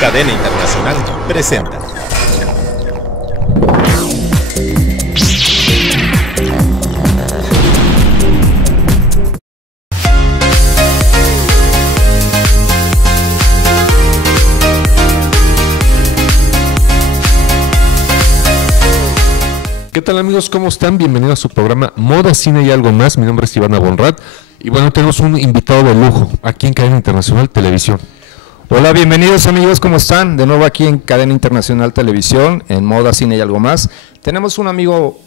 Cadena Internacional presenta. ¿Qué tal, amigos? ¿Cómo están? Bienvenidos a su programa Moda, Cine y Algo Más. Mi nombre es Iván Abonrad y bueno, tenemos un invitado de lujo aquí en Cadena Internacional Televisión. Hola, bienvenidos amigos, ¿cómo están? De nuevo aquí en Cadena Internacional Televisión, en Moda, Cine y Algo Más. Tenemos un amigo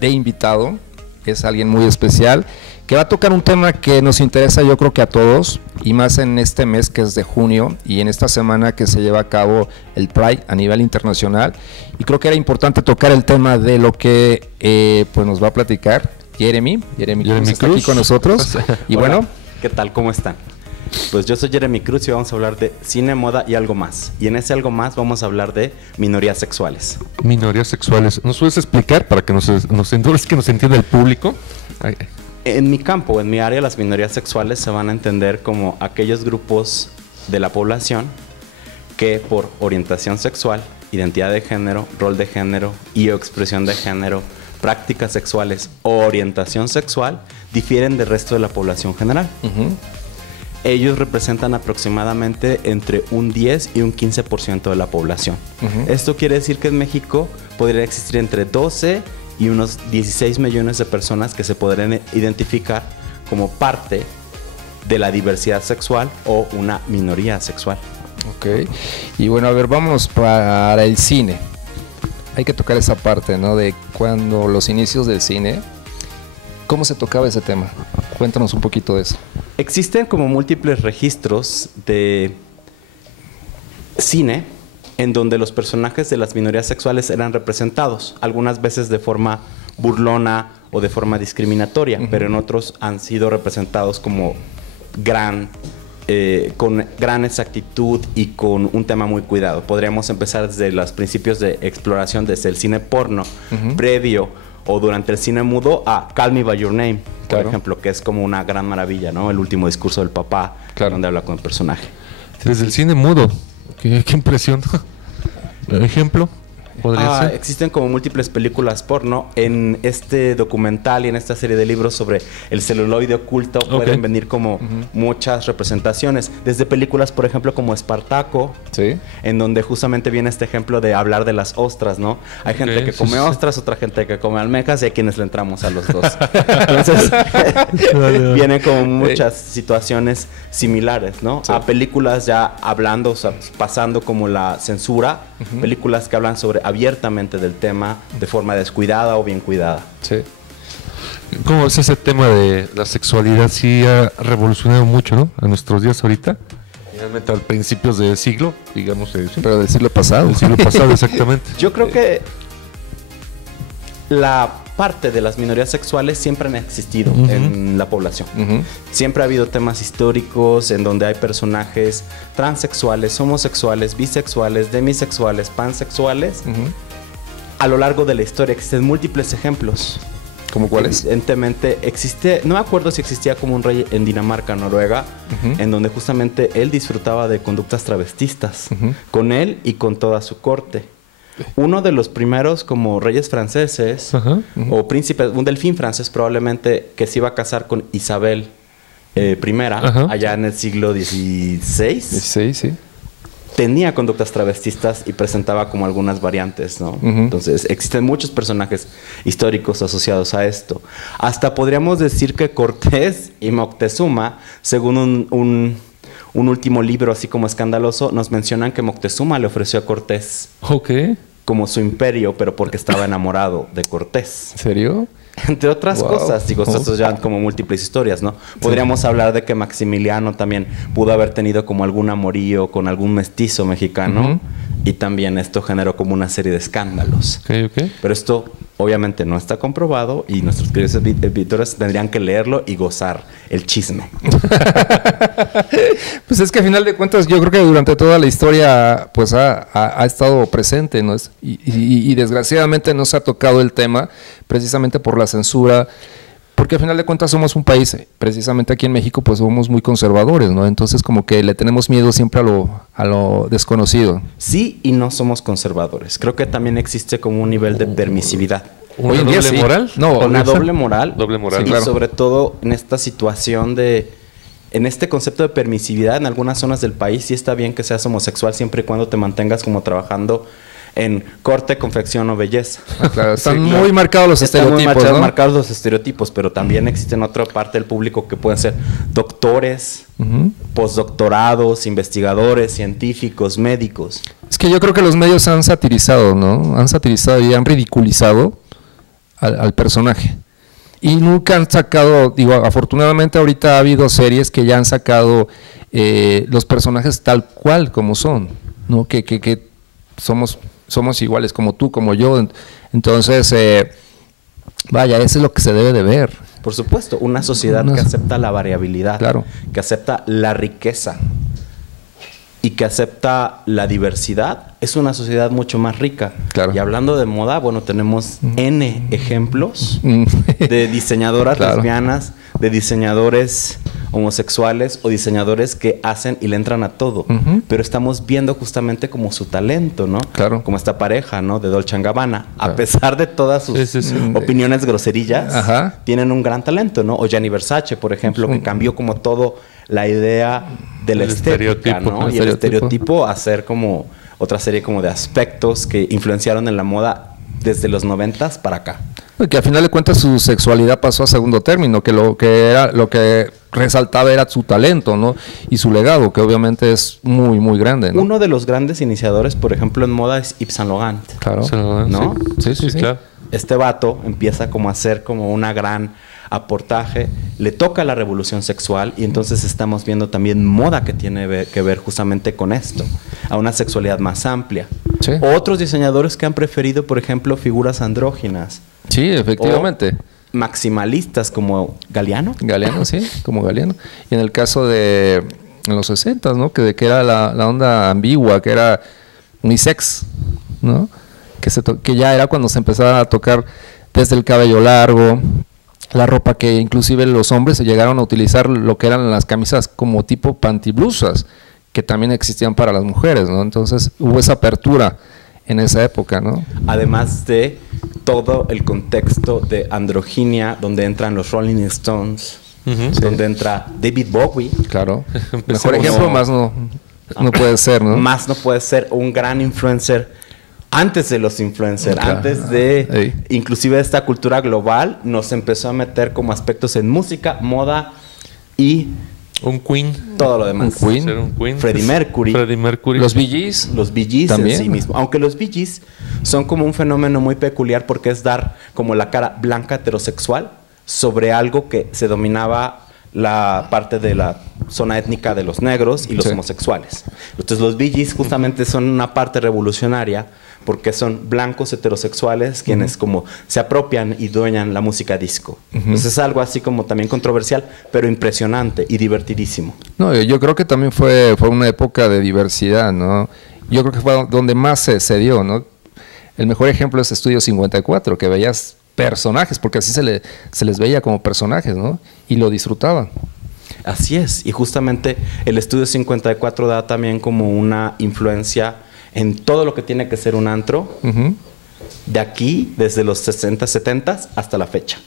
de invitado, que es alguien muy especial, que va a tocar un tema que nos interesa yo creo que a todos, y más en este mes que es de junio, y en esta semana que se lleva a cabo el Pride a nivel internacional, y creo que era importante tocar el tema de lo que pues nos va a platicar Jeremy Cruz está aquí con nosotros, y Hola, bueno. ¿qué tal? ¿Cómo están? Pues yo soy Jeremy Cruz y vamos a hablar de cine, moda y algo más. Y en ese algo más vamos a hablar de minorías sexuales. Minorías sexuales. ¿Nos puedes explicar para que nos entienda el público? Ay. En mi campo, en mi área, las minorías sexuales se van a entender como aquellos grupos de la población que por orientación sexual, identidad de género, rol de género y o expresión de género, prácticas sexuales o orientación sexual difieren del resto de la población general. Ellos representan aproximadamente entre un 10 y un 15% de la población. Esto quiere decir que en México podría existir entre 12 y unos 16 millones de personas que se podrían identificar como parte de la diversidad sexual o una minoría sexual. Ok, y bueno, a ver, vámonos para el cine. Hay que tocar esa parte, ¿no? De cuando los inicios del cine, ¿cómo se tocaba ese tema? Cuéntanos un poquito de eso. Existen como múltiples registros de cine en donde los personajes de las minorías sexuales eran representados, algunas veces de forma burlona o de forma discriminatoria, pero en otros han sido representados como con gran exactitud y con un tema muy cuidado. Podríamos empezar desde los principios de exploración, desde el cine porno, previo o durante el cine mudo a Call Me By Your Name, por ejemplo, que es como una gran maravilla, ¿no? El último discurso del papá, donde habla con el personaje. Desde el cine mudo. Qué impresión. ¿Ejemplo? ¿Podría ser? Existen como múltiples películas porno. En este documental y en esta serie de libros sobre el celuloide oculto pueden venir como muchas representaciones. Desde películas, por ejemplo, como Espartaco, en donde justamente viene este ejemplo de hablar de las ostras, ¿no? Hay gente que come ostras, otra gente que come almejas y hay quienes le entramos a los dos. Entonces, vienen como muchas situaciones similares, ¿no? A películas ya hablando, o sea, pasando como la censura, películas que hablan sobre abiertamente del tema de forma descuidada o bien cuidada. ¿Cómo es ese tema de la sexualidad? Sí ha revolucionado mucho, ¿no? A nuestros días ahorita. Finalmente a principios del siglo, digamos. Pero del siglo pasado. Del siglo pasado, exactamente. Yo creo que la parte de las minorías sexuales siempre han existido en la población. Siempre ha habido temas históricos en donde hay personajes transexuales, homosexuales, bisexuales, demisexuales, pansexuales. A lo largo de la historia existen múltiples ejemplos. ¿Cómo cuáles? Evidentemente existe, no me acuerdo si existía como un rey en Dinamarca, Noruega, en donde justamente él disfrutaba de conductas travestistas, con él y con toda su corte. Uno de los primeros como reyes franceses o príncipes, un delfín francés probablemente, que se iba a casar con Isabel I, allá en el siglo XVI, tenía conductas travestistas y presentaba como algunas variantes, ¿no? Entonces existen muchos personajes históricos asociados a esto. Hasta podríamos decir que Cortés y Moctezuma, según un último libro así como escandaloso, nos mencionan que Moctezuma le ofreció a Cortés como su imperio, pero porque estaba enamorado de Cortés. ¿En serio? Entre otras cosas, digo, estos ya como múltiples historias, ¿no? Podríamos hablar de que Maximiliano también pudo haber tenido como algún amorío con algún mestizo mexicano y también esto generó como una serie de escándalos. Pero esto obviamente no está comprobado y nuestros queridos editores tendrían que leerlo y gozar el chisme. Pues es que a final de cuentas yo creo que durante toda la historia pues ha estado presente, ¿no? Y desgraciadamente no se ha tocado el tema precisamente por la censura, Porque al final de cuentas somos un país, precisamente aquí en México, pues somos muy conservadores, ¿no? Entonces como que le tenemos miedo siempre a lo desconocido. Sí y no somos conservadores. Creo que también existe como un nivel de permisividad. ¿Una Hoy en día doble sí. moral? No, Una doble moral. Doble moral. Y Sí, claro. sobre todo en esta situación en este concepto de permisividad en algunas zonas del país, sí está bien que seas homosexual siempre y cuando te mantengas como trabajando en corte, confección o belleza. Claro, están Sí, claro. muy marcados los Están muy estereotipos, ¿no? marcados los estereotipos, pero también existen otra parte del público que pueden ser doctores, postdoctorados, investigadores, científicos, médicos. Es que yo creo que los medios han satirizado, ¿no? Han satirizado y han ridiculizado al personaje. Y nunca han sacado, digo, afortunadamente ahorita ha habido series que ya han sacado los personajes tal cual como son, ¿no? Que somos iguales como tú, como yo. Entonces, vaya, eso es lo que se debe de ver. Por supuesto, una sociedad que acepta la variabilidad, Claro. que acepta la riqueza y que acepta la diversidad, es una sociedad mucho más rica. Claro. Y hablando de moda, bueno, tenemos N ejemplos de diseñadoras Claro. lesbianas, de diseñadores homosexuales o diseñadores que hacen y le entran a todo. Pero estamos viendo justamente como su talento, ¿no? Claro. Como esta pareja, ¿no? De Dolce & Gabbana. Claro. A pesar de todas sus Sí. opiniones groserillas, Ajá. tienen un gran talento, ¿no? O Gianni Versace, por ejemplo, que cambió como todo la idea de la El estética, estereotipo. ¿no? El Y el estereotipo. estereotipo a ser como otra serie como de aspectos que influenciaron en la moda desde los 90s para acá. Que al final de cuentas su sexualidad pasó a segundo término, que lo que resaltaba era su talento, ¿no? Y su legado, que obviamente es muy, muy grande, ¿no? Uno de los grandes iniciadores, por ejemplo, en moda es Yves Saint Laurent. Claro. ¿No? Sí. claro. Este vato empieza como a hacer como una gran aportaje, le toca la revolución sexual y entonces estamos viendo también moda que tiene que ver justamente con esto, a una sexualidad más amplia. Sí. Otros diseñadores que han preferido, por ejemplo, figuras andróginas. Sí, efectivamente. O maximalistas como Galeano. Galeano, sí, como Galeano. Y en el caso de en los 60, ¿no? Que era la onda ambigua, que era unisex, ¿no? Que ya era cuando se empezaba a tocar desde el cabello largo, la ropa que inclusive los hombres se llegaron a utilizar lo que eran las camisas como tipo pantiblusas, que también existían para las mujeres, ¿no? Entonces hubo esa apertura en esa época, ¿no? Además de todo el contexto de androginia, donde entran los Rolling Stones, donde entra David Bowie. Claro. Mejor Empecemos. ejemplo más no puede ser, ¿no? Más no puede ser un gran influencer antes de los influencers, Claro. antes de Ey. inclusive esta cultura global, nos empezó a meter como aspectos en música, moda y Un Queen. todo lo demás. Un Queen. Ser un Queen. Freddie Mercury. Freddie Mercury. Los Bee Gees. Los Bee Gees También. en sí mismo. Aunque los Bee Gees son como un fenómeno muy peculiar porque es dar como la cara blanca heterosexual sobre algo que se dominaba la parte de la zona étnica de los negros y los Sí. homosexuales. Entonces los Bee Gees justamente son una parte revolucionaria porque son blancos heterosexuales quienes como se apropian y dueñan la música disco. Entonces es algo así como también controversial, pero impresionante y divertidísimo. No, yo creo que también fue una época de diversidad, ¿no? Yo creo que fue donde más se dio, ¿no? El mejor ejemplo es Estudio 54, que veías personajes, porque así se les veía como personajes, ¿no? Y lo disfrutaban. Así es, y justamente el Estudio 54 da también como una influencia en todo lo que tiene que ser un antro, Ujú. de aquí, desde los 60, 70 hasta la fecha.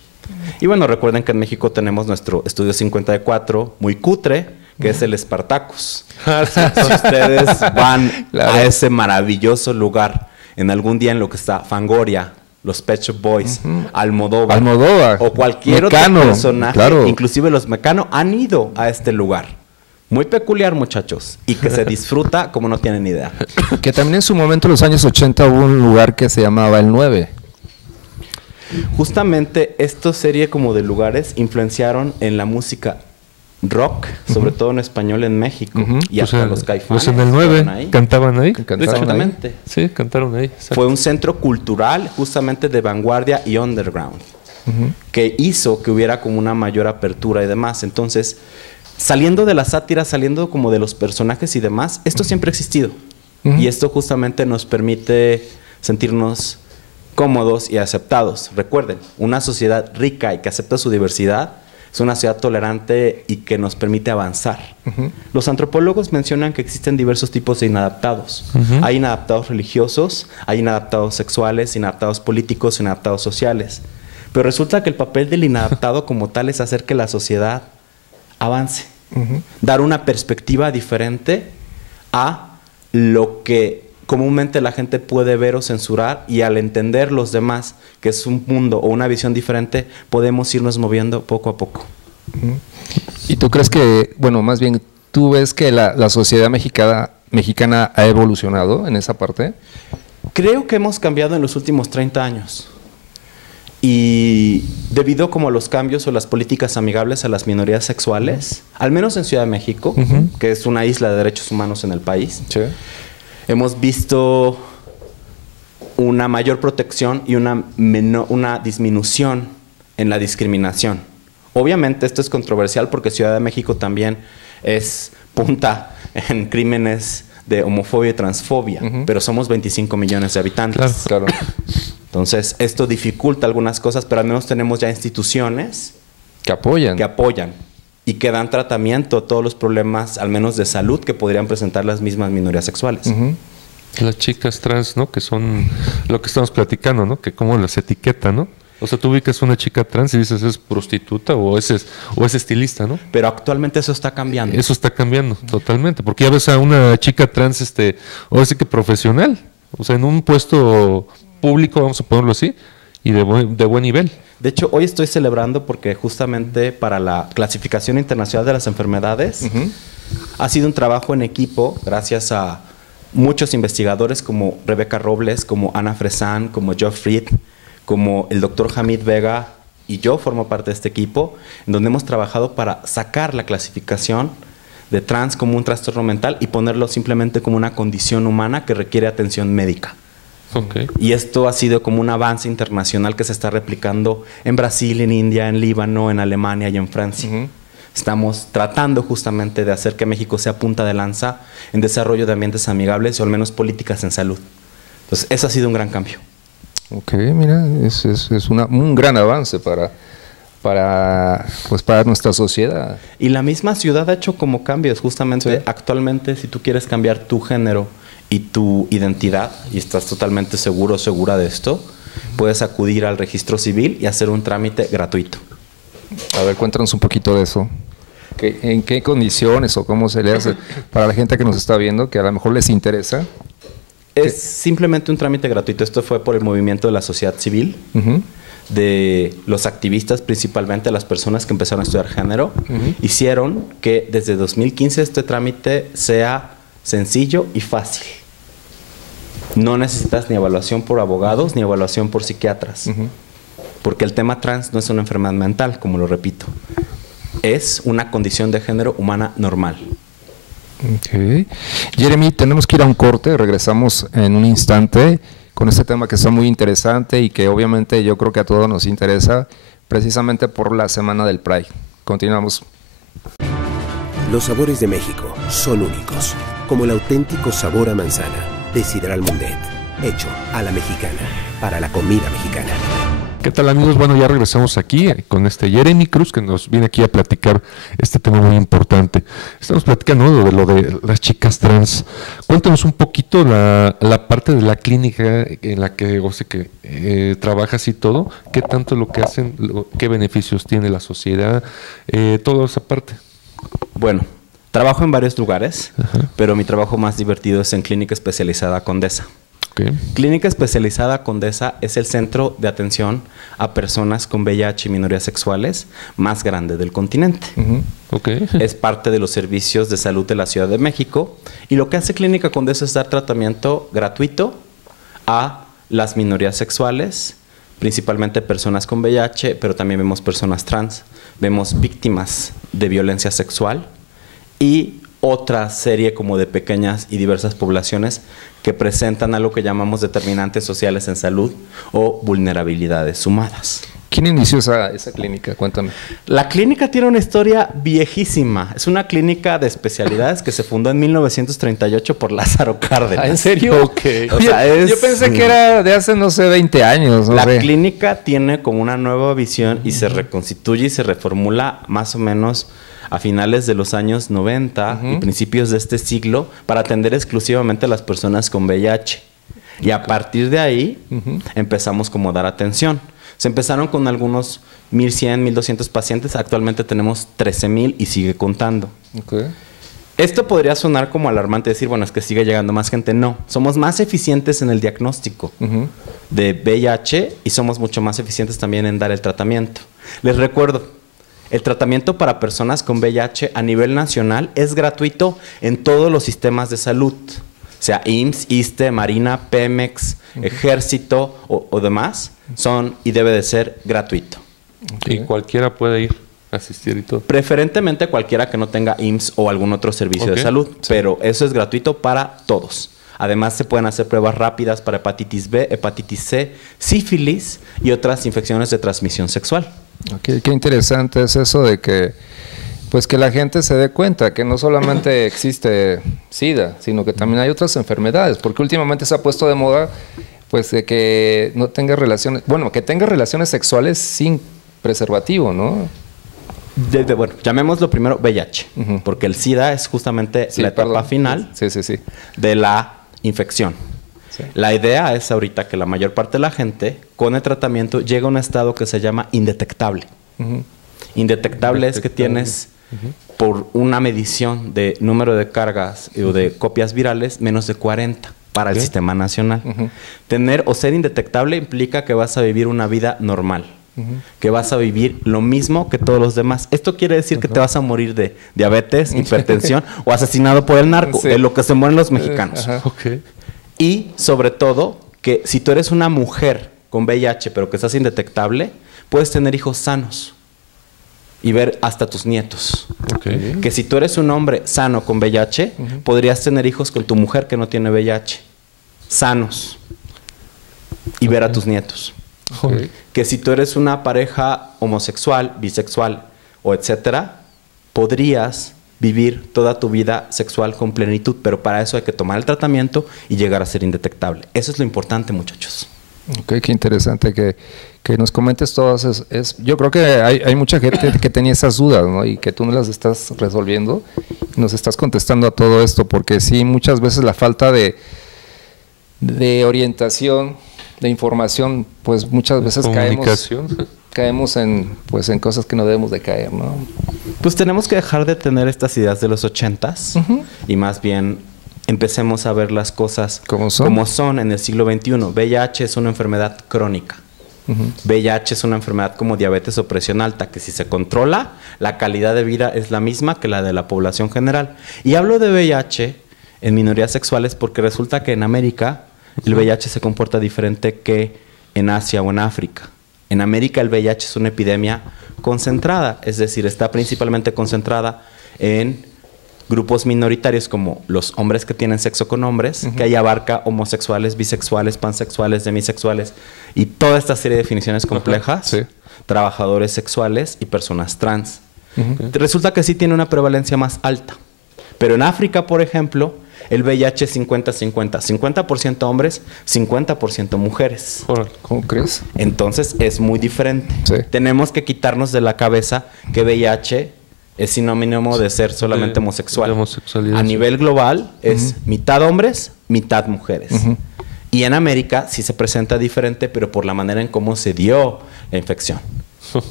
Y bueno, recuerden que en México tenemos nuestro Estudio 54, muy cutre, que es el Spartacus. Si ustedes van Claro. a ese maravilloso lugar, en algún día en lo que está Fangoria, los Pet Shop Boys, Almodóvar, Almodóvar, o cualquier Mecano, otro personaje, claro. inclusive los Mecano, han ido a este lugar. Muy peculiar, muchachos, y que se disfruta como no tienen idea. Que también en su momento, en los años 80, hubo un lugar que se llamaba El 9. Justamente esta serie como de lugares influenciaron en la música rock, sobre todo en español en México, Ujú. y hasta los Caifanes. Pues en el fueron 9 ahí. cantaban ahí. Cantaban Exactamente. Sí, cantaron ahí. exacto. Fue un centro cultural justamente de vanguardia y underground, que hizo que hubiera como una mayor apertura y demás. Entonces, saliendo de la sátira, saliendo como de los personajes y demás, esto siempre ha existido. Ujú. Y esto justamente nos permite sentirnos cómodos y aceptados. Recuerden, una sociedad rica y que acepta su diversidad es una sociedad tolerante y que nos permite avanzar. Los antropólogos mencionan que existen diversos tipos de inadaptados. Hay inadaptados religiosos, hay inadaptados sexuales, inadaptados políticos, inadaptados sociales. Pero resulta que el papel del inadaptado como tal es hacer que la sociedad avance. Dar una perspectiva diferente a lo que comúnmente la gente puede ver o censurar, y al entender los demás que es un mundo o una visión diferente, podemos irnos moviendo poco a poco. ¿Y tú crees que, bueno, más bien, tú ves que la sociedad mexicana ha evolucionado en esa parte? Creo que hemos cambiado en los últimos 30 años. Y debido como a los cambios o las políticas amigables a las minorías sexuales, al menos en Ciudad de México, que es una isla de derechos humanos en el país, hemos visto una mayor protección y una disminución en la discriminación. Obviamente esto es controversial porque Ciudad de México también es punta en crímenes de homofobia y transfobia, pero somos 25 millones de habitantes. Claro. Entonces, esto dificulta algunas cosas, pero al menos tenemos ya instituciones que apoyan y que dan tratamiento a todos los problemas, al menos de salud, que podrían presentar las mismas minorías sexuales. Las chicas trans, ¿no? Que son lo que estamos platicando, ¿no? Que cómo las etiquetan, ¿no? O sea, tú ubicas una chica trans y dices, ¿es prostituta o es estilista, no? Pero actualmente eso está cambiando. Eso está cambiando totalmente, porque ya ves a una chica trans, ahora sí que profesional, o sea, en un puesto público, vamos a ponerlo así, y de buen nivel. De hecho, hoy estoy celebrando porque justamente para la Clasificación Internacional de las Enfermedades ha sido un trabajo en equipo gracias a muchos investigadores como Rebeca Robles, como Ana Fresán, como Geoff Reed, como el doctor Hamid Vega, y yo formo parte de este equipo, en donde hemos trabajado para sacar la clasificación de trans como un trastorno mental y ponerlo simplemente como una condición humana que requiere atención médica. Y esto ha sido como un avance internacional que se está replicando en Brasil, en India, en Líbano, en Alemania y en Francia. Estamos tratando justamente de hacer que México sea punta de lanza en desarrollo de ambientes amigables o al menos políticas en salud. Entonces, eso ha sido un gran cambio. Ok, mira, es un gran avance para nuestra sociedad. Y la misma ciudad ha hecho como cambios. Justamente, actualmente, si tú quieres cambiar tu género y tu identidad, y estás totalmente seguro o segura de esto, puedes acudir al registro civil y hacer un trámite gratuito. A ver, cuéntanos un poquito de eso. ¿En qué condiciones o cómo se le hace para la gente que nos está viendo, que a lo mejor les interesa? Es simplemente un trámite gratuito. Esto fue por el movimiento de la sociedad civil, de los activistas, principalmente las personas que empezaron a estudiar género, hicieron que desde 2015 este trámite sea sencillo y fácil. No necesitas ni evaluación por abogados ni evaluación por psiquiatras, porque el tema trans no es una enfermedad mental, como lo repito. Es una condición de género humana normal. Okay. Jeremy, tenemos que ir a un corte, regresamos en un instante con este tema que está muy interesante y que obviamente yo creo que a todos nos interesa, precisamente por la Semana del Pride. Continuamos. Los sabores de México son únicos, como el auténtico sabor a manzana de Sidral Mundet, hecho a la mexicana, para la comida mexicana. ¿Qué tal, amigos? Bueno, ya regresamos aquí con Jeremy Cruz, que nos viene aquí a platicar este tema muy importante. Estamos platicando de lo de las chicas trans. Cuéntanos un poquito la parte de la clínica en la que, trabajas y todo. ¿Qué tanto lo que hacen, qué beneficios tiene la sociedad? Toda esa parte. Bueno, trabajo en varios lugares, pero mi trabajo más divertido es en Clínica Especializada Condesa. Clínica Especializada Condesa es el centro de atención a personas con VIH y minorías sexuales más grande del continente. Es parte de los servicios de salud de la Ciudad de México, y lo que hace Clínica Condesa es dar tratamiento gratuito a las minorías sexuales, principalmente personas con VIH, pero también vemos personas trans, vemos víctimas de violencia sexual y otra serie como de pequeñas y diversas poblaciones que presentan algo que llamamos determinantes sociales en salud o vulnerabilidades sumadas. ¿Quién inició esa clínica? Cuéntame. La clínica tiene una historia viejísima. Es una clínica de especialidades que se fundó en 1938 por Lázaro Cárdenas. ¿En serio? Ok. O sea, Yo pensé que era de hace, no sé, 20 años. La clínica tiene como una nueva visión y se reconstituye y se reformula más o menos a finales de los años 90 y principios de este siglo para atender exclusivamente a las personas con VIH. Y a partir de ahí empezamos como a dar atención. Se empezaron con algunos 1,100, 1,200 pacientes. Actualmente tenemos 13,000 y sigue contando. Okay. Esto podría sonar como alarmante, decir, bueno, es que sigue llegando más gente. No, somos más eficientes en el diagnóstico de VIH y somos mucho más eficientes también en dar el tratamiento. Les recuerdo, el tratamiento para personas con VIH a nivel nacional es gratuito en todos los sistemas de salud. O sea, IMSS, ISSSTE, Marina, Pemex, Ejército o demás, son y debe de ser gratuito. Y cualquiera puede ir a asistir y todo. Preferentemente cualquiera que no tenga IMSS o algún otro servicio de salud, pero eso es gratuito para todos. Además, se pueden hacer pruebas rápidas para hepatitis B, hepatitis C, sífilis y otras infecciones de transmisión sexual. Okay, qué interesante es eso de que pues que la gente se dé cuenta que no solamente existe SIDA, sino que también hay otras enfermedades, porque últimamente se ha puesto de moda pues de que no tenga relaciones, bueno, que tenga relaciones sexuales sin preservativo, ¿no? Bueno, llamémoslo primero VIH, porque el SIDA es justamente la etapa final de la infección. Sí. La idea es ahorita que la mayor parte de la gente con el tratamiento llega a un estado que se llama indetectable. Indetectable es que tienes por una medición de número de cargas o de copias virales menos de 40 para el sistema nacional. Tener o ser indetectable implica que vas a vivir una vida normal. Que vas a vivir lo mismo que todos los demás. Esto quiere decir que te vas a morir de diabetes, hipertensión o asesinado por el narco, de lo que se mueren los mexicanos. Y sobre todo, que si tú eres una mujer con VIH pero que estás indetectable, puedes tener hijos sanos y ver hasta tus nietos. Que si tú eres un hombre sano con VIH, podrías tener hijos con tu mujer que no tiene VIH, sanos, y ver a tus nietos. Que si tú eres una pareja homosexual, bisexual o etcétera, podrías vivir toda tu vida sexual con plenitud, pero para eso hay que tomar el tratamiento y llegar a ser indetectable. Eso es lo importante, muchachos. Ok, qué interesante que nos comentes todas. Yo creo que hay mucha gente que tenía esas dudas, ¿no? Y que tú no las estás resolviendo, nos estás contestando a todo esto, porque sí, muchas veces la falta de orientación, de información, pues muchas veces caemos en cosas que no debemos de caer, ¿no? Pues tenemos que dejar de tener estas ideas de los 80s y más bien empecemos a ver las cosas como son en el siglo XXI. VIH es una enfermedad crónica. VIH es una enfermedad como diabetes o presión alta, que si se controla, la calidad de vida es la misma que la de la población general. Y hablo de VIH en minorías sexuales porque resulta que en América el VIH se comporta diferente que en Asia o en África. En América el VIH es una epidemia concentrada, es decir, está principalmente concentrada en grupos minoritarios como los hombres que tienen sexo con hombres, que ahí abarca homosexuales, bisexuales, pansexuales, demisexuales y toda esta serie de definiciones complejas, trabajadores sexuales y personas trans. Resulta que sí tiene una prevalencia más alta. Pero en África, por ejemplo, el VIH es 50-50. 50% hombres, 50% mujeres. ¿Cómo crees? Entonces es muy diferente. Tenemos que quitarnos de la cabeza que VIH es sinónimo de ser solamente homosexual. A nivel global es mitad hombres, mitad mujeres. Y en América sí se presenta diferente, pero por la manera en cómo se dio la infección.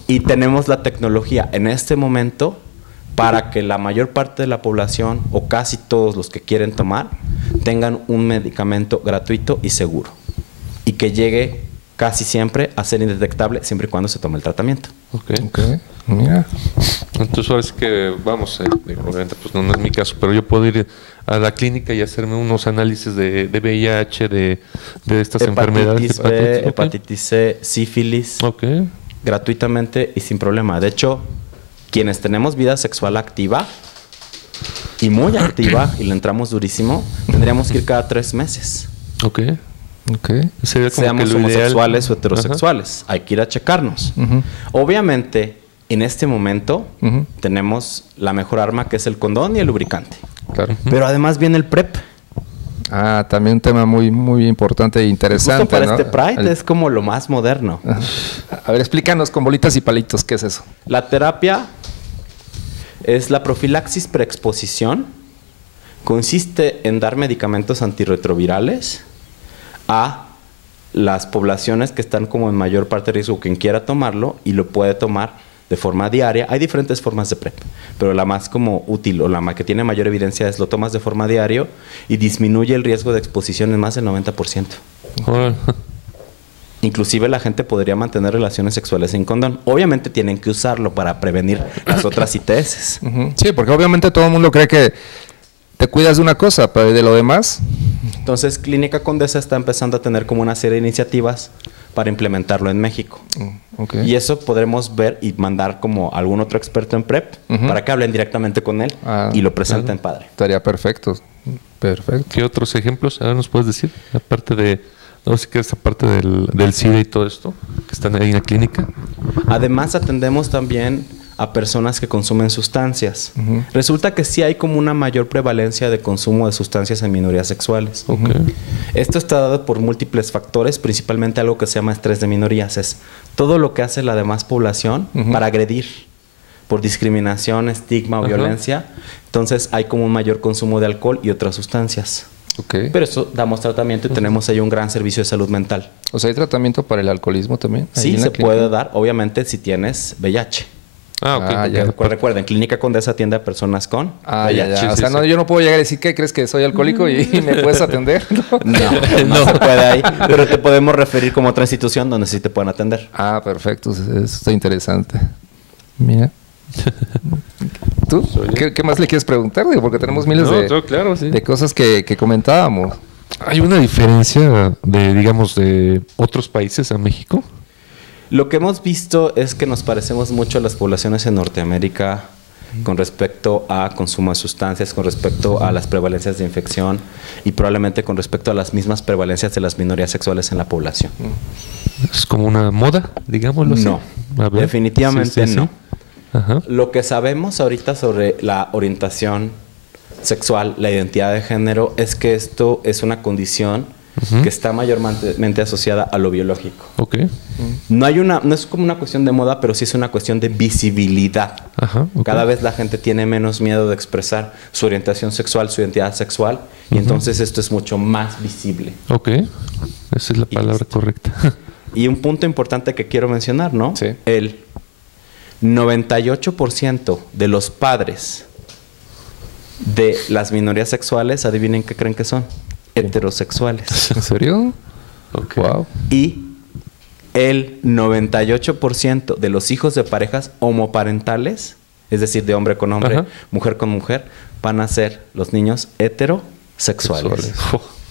Y tenemos la tecnología en este momento para que la mayor parte de la población, o casi todos los que quieren tomar, tengan un medicamento gratuito y seguro. Y que llegue casi siempre a ser indetectable, siempre y cuando se tome el tratamiento. Mira. Entonces ahora es que vamos, obviamente pues no es mi caso, pero yo puedo ir a la clínica y hacerme unos análisis de VIH, de estas enfermedades. Hepatitis C, sífilis, gratuitamente y sin problema. De hecho, quienes tenemos vida sexual activa y muy activa y le entramos durísimo, tendríamos que ir cada 3 meses. Okay. Sería como seamos que lo ideal. homosexuales o heterosexuales. Hay que ir a checarnos. Obviamente, en este momento, tenemos la mejor arma, que es el condón y el lubricante. Claro. Pero además viene el PrEP. Ah, también un tema muy, muy importante e interesante. Justo para ¿no? este Pride es como lo más moderno. A ver, explícanos con bolitas y palitos, ¿qué es eso? La terapia es la profilaxis preexposición. Consiste en dar medicamentos antirretrovirales a las poblaciones que están como en mayor parte de riesgo, quien quiera tomarlo y lo puede tomar de forma diaria. Hay diferentes formas de PrEP, pero la más como útil o la más que tiene mayor evidencia es lo tomas de forma diaria y disminuye el riesgo de exposición en más del 90%. Órale. Inclusive la gente podría mantener relaciones sexuales sin condón. Obviamente tienen que usarlo para prevenir las otras ITS. Sí, porque obviamente todo el mundo cree que te cuidas de una cosa, pero de lo demás... Entonces, Clínica Condesa está empezando a tener como una serie de iniciativas para implementarlo en México. Okay. Y eso podremos ver y mandar como algún otro experto en PrEP para que hablen directamente con él y lo presenten, padre. Estaría perfecto. Perfecto. ¿Qué otros ejemplos nos puedes decir? Aparte de, no sé qué es aparte del SIDA y todo esto, que están ahí en la clínica. Además, atendemos también a personas que consumen sustancias. Resulta que sí hay como una mayor prevalencia de consumo de sustancias en minorías sexuales. Esto está dado por múltiples factores, principalmente algo que se llama estrés de minorías. Es todo lo que hace la demás población para agredir por discriminación, estigma o violencia. Entonces hay como un mayor consumo de alcohol y otras sustancias. Pero eso damos tratamiento y tenemos ahí un gran servicio de salud mental. O sea, ¿hay tratamiento para el alcoholismo también? Sí, se puede dar, obviamente, si tienes VIH. Ya. Recuerden, Clínica Condesa atiende a personas con VIH. Sí, o sea, no, yo no puedo llegar y decir, ¿qué crees que soy alcohólico y me puedes atender? No se puede ahí, pero te podemos referir como otra institución donde sí te pueden atender. Ah, perfecto, eso está interesante. Mira. ¿Tú? ¿Qué más le quieres preguntar? Digo, porque tenemos miles de cosas que comentábamos. ¿Hay una diferencia de, digamos, de otros países a México? Lo que hemos visto es que nos parecemos mucho a las poblaciones en Norteamérica con respecto a consumo de sustancias, con respecto a las prevalencias de infección y probablemente con respecto a las mismas prevalencias de las minorías sexuales en la población. ¿Es como una moda, digámoslo así? No, definitivamente no. Lo que sabemos ahorita sobre la orientación sexual, la identidad de género, es que esto es una condición que está mayormente asociada a lo biológico. No es como una cuestión de moda, pero sí es una cuestión de visibilidad. Cada vez la gente tiene menos miedo de expresar su orientación sexual, su identidad sexual, y entonces esto es mucho más visible. Esa es la palabra correcta. Y un punto importante que quiero mencionar, ¿no? Sí. El 98% de los padres de las minorías sexuales, adivinen qué creen que son. Heterosexuales. ¿En serio? Wow. Y el 98% de los hijos de parejas homoparentales, es decir, de hombre con hombre, mujer con mujer, van a ser los niños heterosexuales.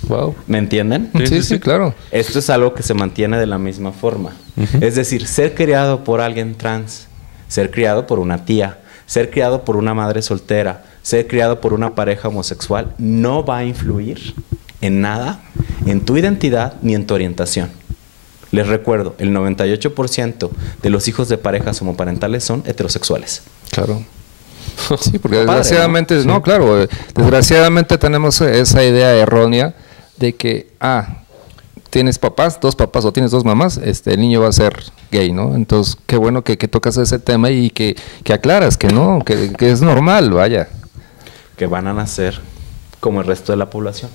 Wow. ¿Me entienden? Sí, claro. Esto es algo que se mantiene de la misma forma. Es decir, ser criado por alguien trans, ser criado por una tía, ser criado por una madre soltera, ser criado por una pareja homosexual, no va a influir en nada, en tu identidad ni en tu orientación. Les recuerdo, el 98% de los hijos de parejas homoparentales son heterosexuales. Claro. Sí, porque desgraciadamente, claro, desgraciadamente tenemos esa idea errónea de que, tienes papás, dos papás o tienes dos mamás, el niño va a ser gay, ¿no? Entonces, qué bueno que tocas ese tema y que aclaras que no, que es normal, vaya. Que van a nacer como el resto de la población.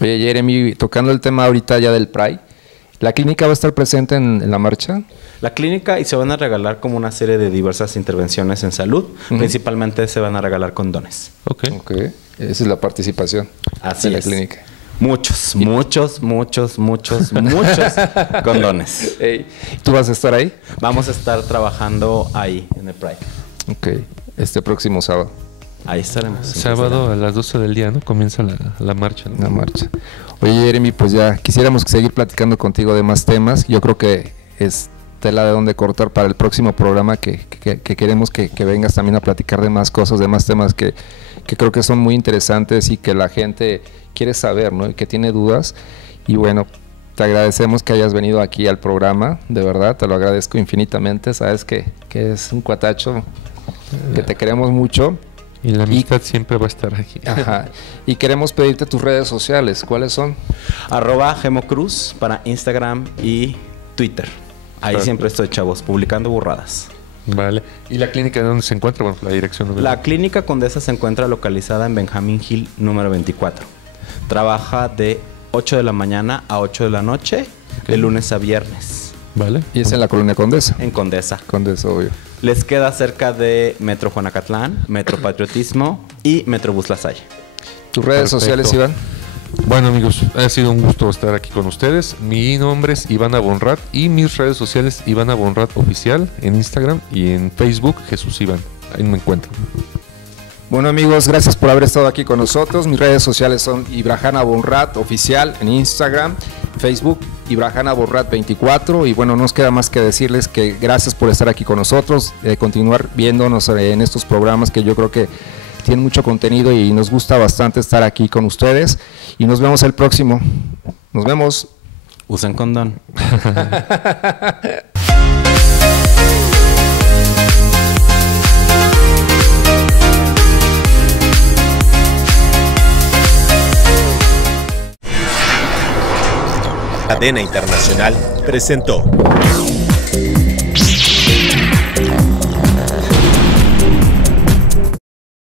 Oye, Jeremy, tocando el tema ahorita ya del Pride, ¿la clínica va a estar presente en la marcha? La clínica, y se van a regalar como una serie de diversas intervenciones en salud. Principalmente se van a regalar condones. Esa es la participación de la clínica. Muchos condones. ¿Tú vas a estar ahí? Vamos a estar trabajando ahí en el Pride. Este próximo sábado. Ahí estaremos. Sábado a las 12 del día, ¿no? Comienza la marcha, ¿no? La marcha. Oye, Jeremy, pues ya quisiéramos seguir platicando contigo de más temas. Yo creo que es tela de donde cortar para el próximo programa que queremos que vengas también a platicar de más cosas, de más temas que creo que son muy interesantes y que la gente quiere saber, ¿no? Y que tiene dudas. Y bueno, te agradecemos que hayas venido aquí al programa, de verdad, te lo agradezco infinitamente. Sabes que es un cuatacho, que te queremos mucho. Y la amistad siempre va a estar aquí. Ajá. Y queremos pedirte tus redes sociales. ¿Cuáles son? @GemoCruz para Instagram y Twitter. Ahí siempre estoy, chavos, publicando burradas. Vale. ¿Y la clínica de dónde se encuentra? Bueno, la dirección. La clínica Condesa se encuentra localizada en Benjamín Hill número 24. Trabaja de 8 de la mañana a 8 de la noche, de lunes a viernes. Vale. Y es en la Colonia Condesa. En Condesa. Condesa, obvio. Les queda cerca de Metro Juanacatlán, Metro Patriotismo y Metrobús La Salle. ¿Tus redes sociales, Iván? Bueno, amigos, ha sido un gusto estar aquí con ustedes. Mi nombre es Iván Abonrat y mis redes sociales Iván Abonrat Oficial en Instagram y en Facebook Jesús Iván. Ahí me encuentran. Bueno, amigos, gracias por haber estado aquí con nosotros. Mis redes sociales son Ibrahim Abonrat Oficial en Instagram, Facebook, Ibrahim Abonrat 24. Y bueno, no nos queda más que decirles que gracias por estar aquí con nosotros, continuar viéndonos en estos programas que yo creo que tienen mucho contenido y nos gusta bastante estar aquí con ustedes. Y nos vemos el próximo. Nos vemos. Usen condón. Cadena Internacional presentó